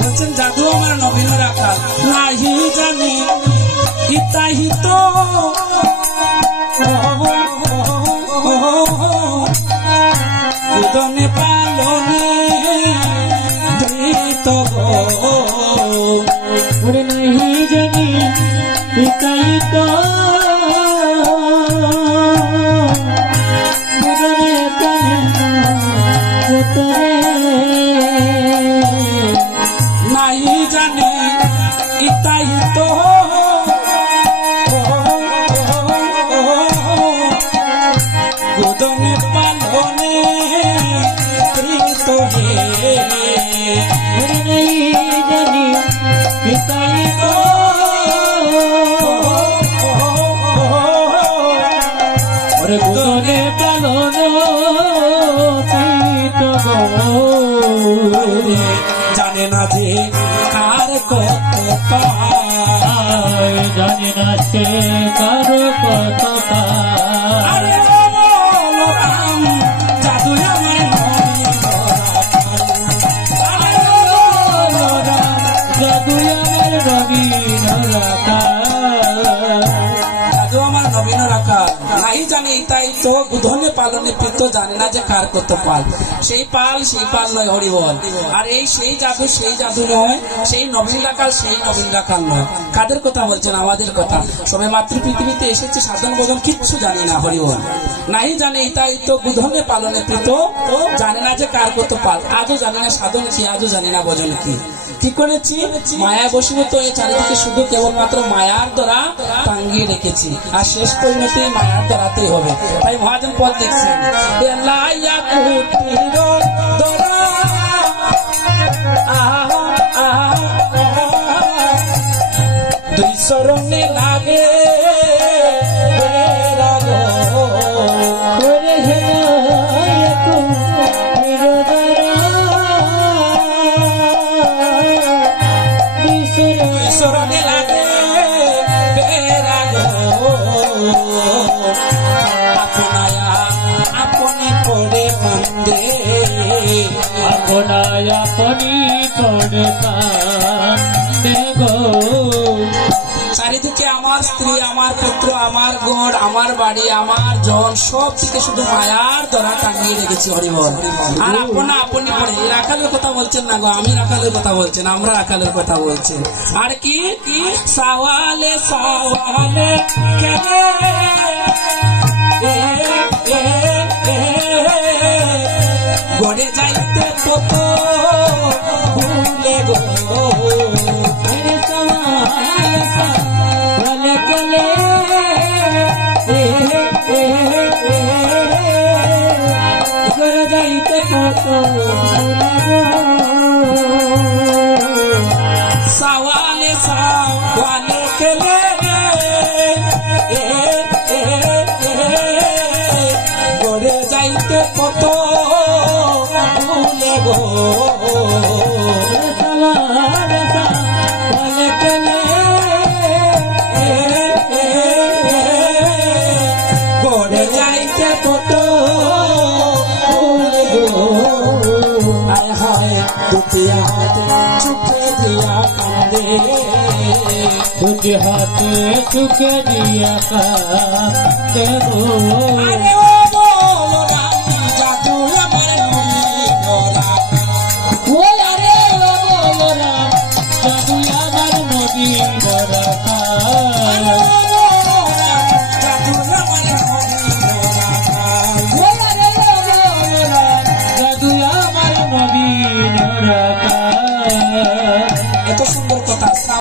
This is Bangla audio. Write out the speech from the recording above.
বলছেন জাদু আমার নবীন রাখাল নাহি জানি ইতাহিত উদনে পালনে ধৃত নাহি জানি ইতাহিত নাহি জানি ইতাহিত উদনে পালনে ধৃত হে জানি ইতাহিত উদনে পালন জানে না যে কার কত পায়, জানে না সে কার কত পায়। জাদু আমার জাদু আমার নবীন রাখাল, জাদু আমার নবীন রাখাল নাই জানে তাই তো উধনে পালনে প্রীত জানে না যে কার কত পাল। সেই পাল নয় হরি বল। আর এই সেই জাদু নয়, সেই নবীন রাখাল নয়। কাদের কথা বলছেন? আমাদের কথা। সবে মাত্র পৃথিবীতে এসেছে সাধন ভজন কিচ্ছু জানি না হরি বল। নাই জানে তাই তো উধনে পালনে প্রীত জানে না যে কার কত পাল। আজও জানি না সাধন কি, আজও জানি না ভজন কি। কি করেছি? মায়া বশীভূত হয়ে চারিদিকে শুধু কেবলমাত্র মায়ার দ্বারা টাঙ্গিয়ে রেখেছি। আর শেষ পরিণতি মায়ার দ্বারাতেই হবে। তাই মহাজন পদ দেখছেন দুই শরণে লাগে শরণে লাগে আপনায়া আপনি করে কান্দে, আপনায় আপনি করে কান্দে গো। চারিদিকে আমার স্ত্রী, আমার পুত্র, আমার গড়, আমার বাড়ি, আমার জন, সব দিকে শুধু মায়ার দ্বারা টাঙিয়ে রেখেছি হরিবল। আর আপনি করে রাখালের কথা বলছেন না গো, আমি রাখালের কথা বলছেন, আমরা রাখালের কথা বলছেন। আর কি সাওয়ালে সাওয়ালে গড়ে যাইতে কত ভুলে গো, সাওয়ালে সাওয়ালে কেলে গড়ে যাইতে কত ভুলে গো, সাওয়ালে সাওয়ালে কেলে গড়ে যাইতে কত ভুলে গো। হায় হায় দুটি হাতে চুপে দিয়া কাঁদে, দুটি হাতে চুকে দিয়া কাঁদে গো।